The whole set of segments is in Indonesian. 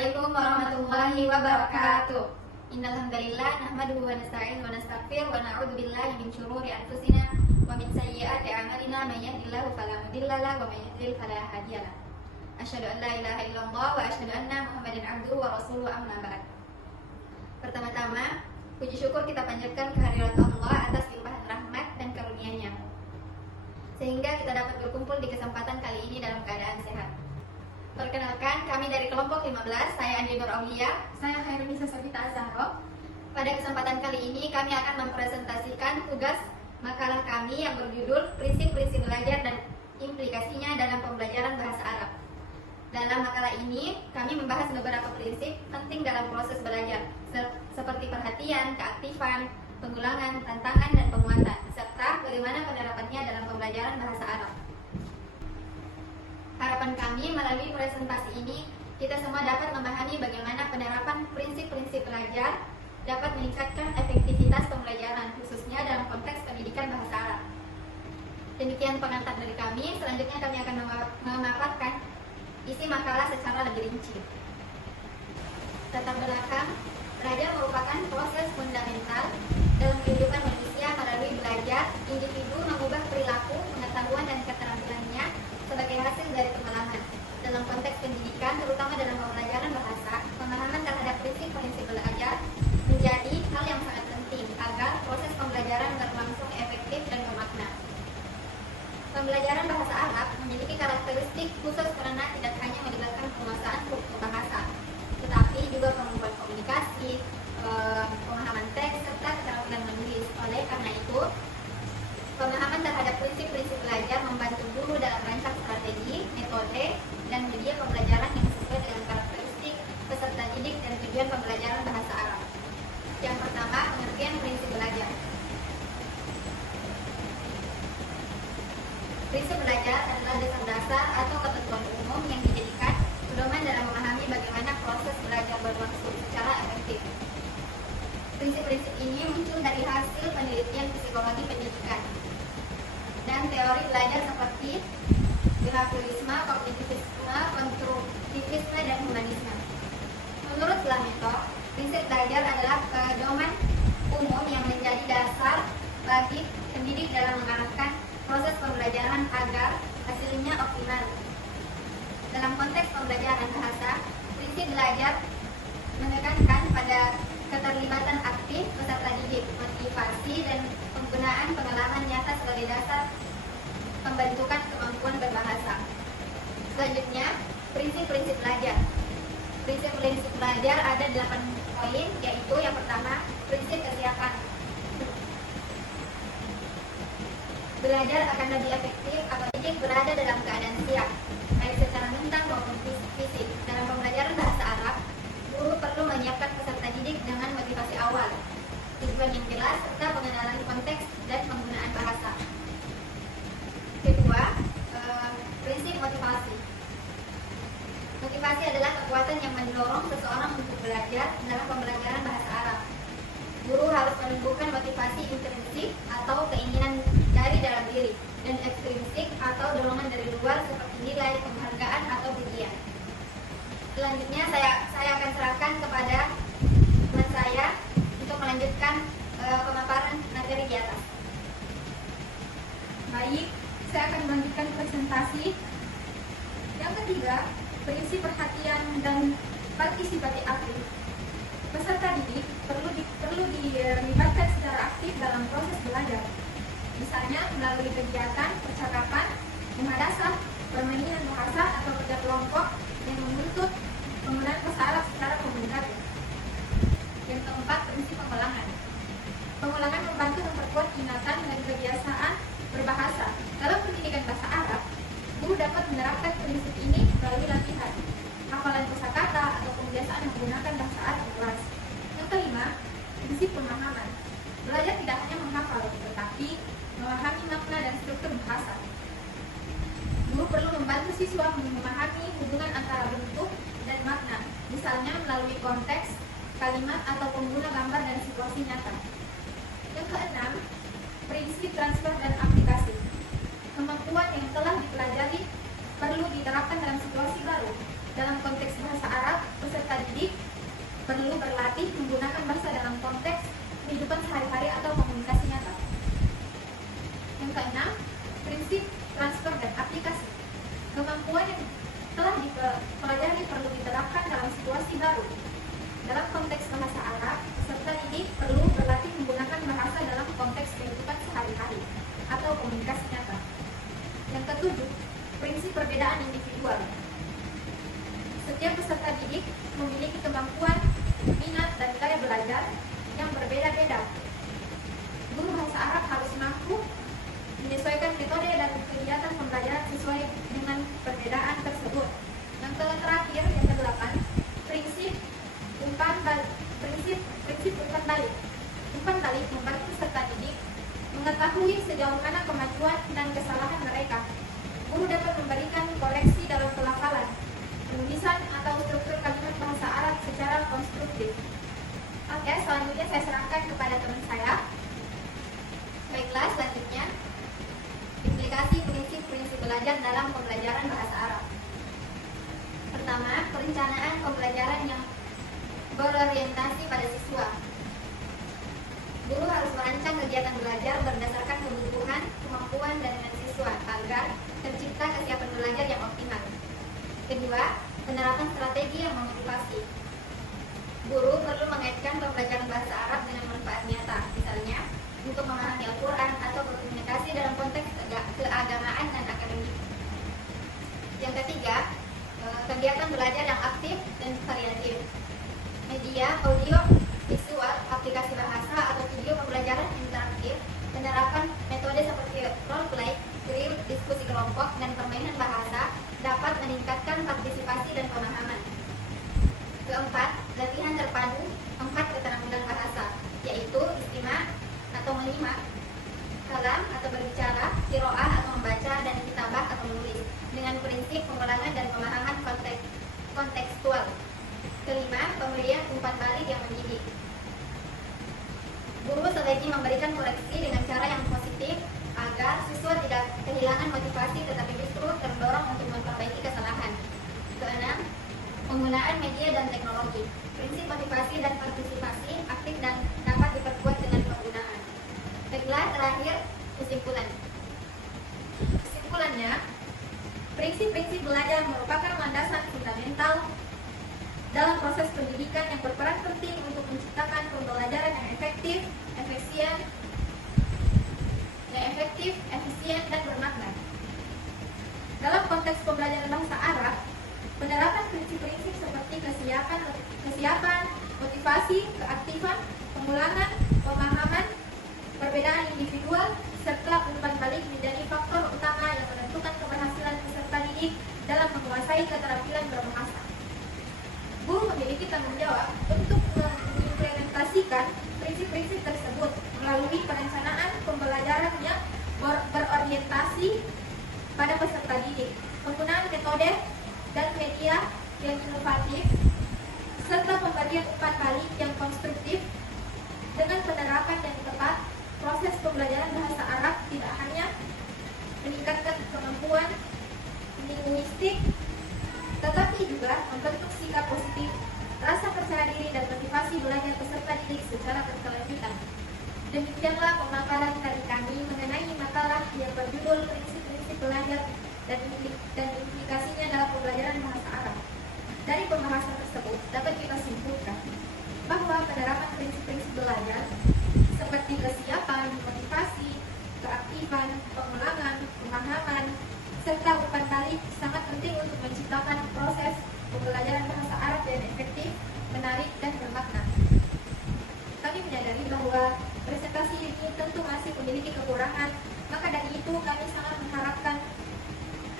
Assalamualaikum warahmatullahi wabarakatuh. Innal hamdalillah nahmaduhu wa nasta'inu wa nastaghfiruh wa na'udzu billahi min shururi anfusina wa min sayyiati a'malina may yahdihillahu fala mudilla lahu wa may yudlil fala hadiya lahu. Asyhadu an la ilaha illallah wa asyhadu anna Muhammadan abduhu wa rasuluhu amma ba'd. Pertama-tama, puji syukur kita panjatkan kehadirat Allah atas limpahan rahmat dan karunia-Nya, sehingga kita dapat berkumpul di kesempatan kali ini dalam keadaan sehat. Perkenalkan, kami dari kelompok 15, saya Andi Nur Aulia, saya Khairunisa Sabita Azharo. Pada kesempatan kali ini kami akan mempresentasikan tugas makalah kami yang berjudul Prinsip-prinsip belajar dan implikasinya dalam pembelajaran bahasa Arab. Dalam makalah ini, kami membahas beberapa prinsip penting dalam proses belajar, seperti perhatian, keaktifan, pengulangan, tantangan, dan penguatan, serta bagaimana penerapannya dalam pembelajaran bahasa Arab. Harapan kami melalui presentasi ini, kita semua dapat memahami bagaimana penerapan prinsip-prinsip belajar dapat meningkatkan efektivitas pembelajaran, khususnya dalam konteks pendidikan bahasa Arab. Demikian pengantar dari kami. Selanjutnya kami akan memaparkan isi makalah secara lebih rinci. Latar belakang, belajar merupakan proses fundamental dalam kehidupan manusia. Melalui belajar, individu mengubah perilaku, pengetahuan, dan keterampilannya sebagai hasil dari pengalaman. Dalam konteks pendidikan, terutama dalam pembelajaran bahasa, pemahaman terhadap prinsip-prinsip belajar menjadi hal yang sangat penting agar proses pembelajaran berlangsung efektif dan bermakna. Pembelajaran bahasa Arab memiliki karakteristik khusus karena tidak hanya melibatkan penguasaan struktur bahasa, tetapi juga kemampuan komunikasi, pemahaman teks, serta keterampilan menulis. Oleh karena itu, pemahaman terhadap prinsip-prinsip belajar membantu guru dalam merancang strategi, metode, dan media pembelajaran yang sesuai dengan karakteristik peserta didik dan tujuan pembelajaran bahasa Arab. Yang pertama, pengertian prinsip belajar. Prinsip belajar adalah dasar-dasar atau ketentuan umum yang dijadikan pedoman dalam memahami bagaimana proses belajar berlangsung secara efektif. Prinsip-prinsip ini muncul dari hasil penelitian psikologi pendidikan dan teori belajar seperti behaviorisme, kognitivisme, konstruktivisme, dan humanisme. Menurut Plato, prinsip belajar adalah pedoman umum yang menjadi dasar bagi pendidik dalam mengarahkan proses pembelajaran agar hasilnya optimal. Dalam konteks pembelajaran bahasa, prinsip belajar menekankan pada keterlibatan aktif peserta didik, motivasi, dan penggunaan pengalaman nyata sebagai dasar pembentukan kemampuan berbahasa. Selanjutnya, prinsip-prinsip belajar. Prinsip-prinsip belajar ada 8 poin, yaitu yang pertama, prinsip kesiapan. Belajar akan lebih efektif apabila didik berada dalam keadaan siap, baik secara mental maupun fisik. Dalam pembelajaran bahasa Arab, guru perlu menyiapkan peserta didik dengan motivasi awal, tujuan yang jelas, serta pengenalan konteks dan penggunaan bahasa. Kedua, prinsip motivasi. Motivasi adalah kekuatan yang mendorong seseorang untuk belajar dalam pembelajaran bahasa Arab. Guru harus menumbuhkan motivasi intrinsik atau keinginan dari dalam diri, dan ekstrinsik atau dorongan dari luar seperti nilai, penghargaan, atau pujian. Selanjutnya saya akan serahkan kepada teman saya untuk melanjutkan pemaparan materi di atas. Baik, saya akan melanjutkan presentasi. Yang ketiga, prinsip perhatian dan partisipasi aktif. Peserta didik perlu dilibatkan secara aktif dalam proses belajar. Misalnya melalui kegiatan, percakapan, muhadasah, permainan bahasa, atau kerja kelompok yang menuntut penggunaan bahasa Arab secara komunikatif. Yang keempat, prinsip pengulangan. Pengulangan membantu memperkuat ingatan dan kebiasaan berbahasa. Dalam pendidikan bahasa Arab, guru dapat menerapkan prinsip ini melalui latihan, hafalan kosakata, atau kebiasaan menggunakan bahasa Arab di kelas. Yang kelima, prinsip pemahaman. Belajar tidak hanya menghafal, tetapi memahami makna dan struktur bahasa. Guru perlu membantu siswa memahami hubungan antara bentuk dan makna, misalnya melalui konteks, kalimat, atau pengguna gambar dan situasi nyata. Yang keenam, prinsip transfer dan aplikasi. Kemampuan yang telah dipelajari perlu diterapkan dalam situasi baru. Dalam konteks bahasa Arab, peserta perlu berlatih menggunakan bahasa dalam konteks kehidupan sehari-hari atau komunikasi nyata. Yang keenam, prinsip transfer dan aplikasi. Kemampuan yang telah dipelajari perlu diterapkan dalam situasi baru. Dalam konteks bahasa Arab, peserta didik perlu berlatih menggunakan bahasa dalam konteks kehidupan sehari-hari atau komunikasi nyata. Yang ketujuh, prinsip perbedaan individual. Setiap peserta didik memiliki kemampuan, minat, dan gaya belajar yang berbeda-beda. Guru bahasa Arab harus mampu menyesuaikan metode dan kegiatan pembelajaran sesuai dengan perbedaan tersebut. Yang terakhir, yang kedelapan, prinsip umpan balik. Prinsip umpan balik. Umpan balik membantu peserta didik mengetahui sejauh mana kemajuan dan kesalahan mereka. Guru dapat memberikan koreksi dalam pelafalan, penulisan, atau struktur kalimat bahasa Arab secara konstruktif. Oke, selanjutnya saya serahkan kepada teman saya. Baiklah, selanjutnya implikasi prinsip-prinsip belajar dalam pembelajaran bahasa Arab. Pertama, perencanaan pembelajaran yang berorientasi pada siswa. Guru harus merancang kegiatan belajar berdasarkan kebutuhan, kemampuan, dan minat siswa agar tercipta kesiapan belajar yang optimal. Kedua, penerapan strategi yang memotivasi. Guru perlu mengaitkan pembelajaran bahasa Arab dengan manfaat nyata, misalnya untuk memahami Al-Quran atau berkomunikasi dalam konteks keagamaan dan akademik. Yang ketiga, kegiatan belajar yang aktif dan variatif. Media, audio, visual, aplikasi bahasa, atau video pembelajaran interaktif, penerapan metode seperti role play, drill, diskusi kelompok, dan permainan bahasa dapat meningkatkan partisipasi dan pemahaman. Keempat, latihan terpadu 4 keterampilan bahasa, yaitu istima atau menyimak, kalam atau berbicara, qiraah atau membaca, dan kitabah atau menulis, dengan prinsip pengulangan dan pemahaman kontekstual. Kelima, pemberian umpan balik yang mendidik. Guru sebaiknya memberikan koreksi dengan cara yang positif agar siswa tidak kehilangan motivasi tetapi justru terdorong untuk memperbaiki kesalahan. Keenam, penggunaan media dan teknologi. Prinsip motivasi dan partisipasi aktif dan dapat diperkuat dengan penggunaan. Baiklah, terakhir, kesimpulan. Kesimpulannya, prinsip-prinsip belajar merupakan landasan fundamental dalam proses pendidikan yang berperan penting untuk menciptakan pembelajaran yang efektif, efisien, dan bermakna. Dalam konteks pembelajaran bahasa Arab, penerapan prinsip-prinsip seperti kesiapan, motivasi, keaktifan, pengulangan, pemahaman, perbedaan individual, serta umpan balik menjadi faktor utama yang menentukan keberhasilan peserta didik dalam menguasai keterampilan berbahasa. Guru memiliki tanggung jawab untuk mengimplementasikan prinsip-prinsip tersebut melalui perencanaan pembelajaran yang berorientasi pada peserta didik, penggunaan metode dan media yang inovatif, serta pemberian umpan balik yang konstruktif. Dengan penerapan yang tepat, proses pembelajaran bahasa Arab tidak hanya meningkatkan kemampuan linguistik, tetapi juga membentuk sikap positif, rasa percaya diri, dan motivasi belajar peserta didik secara berkelanjutan. Demikianlah pemaparan dari kami mengenai makalah yang berjudul Prinsip-prinsip belajar dan implikasinya dalam pembelajaran bahasa Arab. Dari pembahasan tersebut dapat kita simpulkan bahwa penerapan prinsip-prinsip belajar seperti kesiapan, motivasi, keaktifan, pengulangan, pemahaman, serta umpan balik sangat penting untuk menciptakan proses pembelajaran bahasa Arab yang efektif, menarik, dan bermakna. Kami menyadari bahwa presentasi ini tentu masih memiliki kekurangan, maka dari itu kami sangat mengharapkan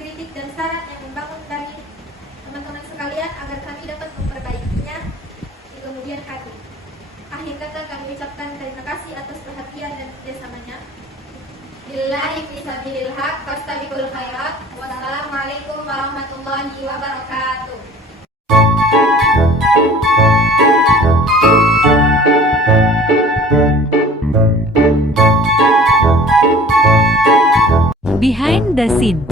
kritik dan saran yang membangun dari teman-teman sekalian agar kami dapat memperbaikinya di kemudian hari. Akhir kata kami ucapkan terima kasih atas perhatian dan kerjasamanya. Billahi fisabilil haq, fastabiqul khairat. Wassalamualaikum warahmatullahi wabarakatuh. Behind the scene.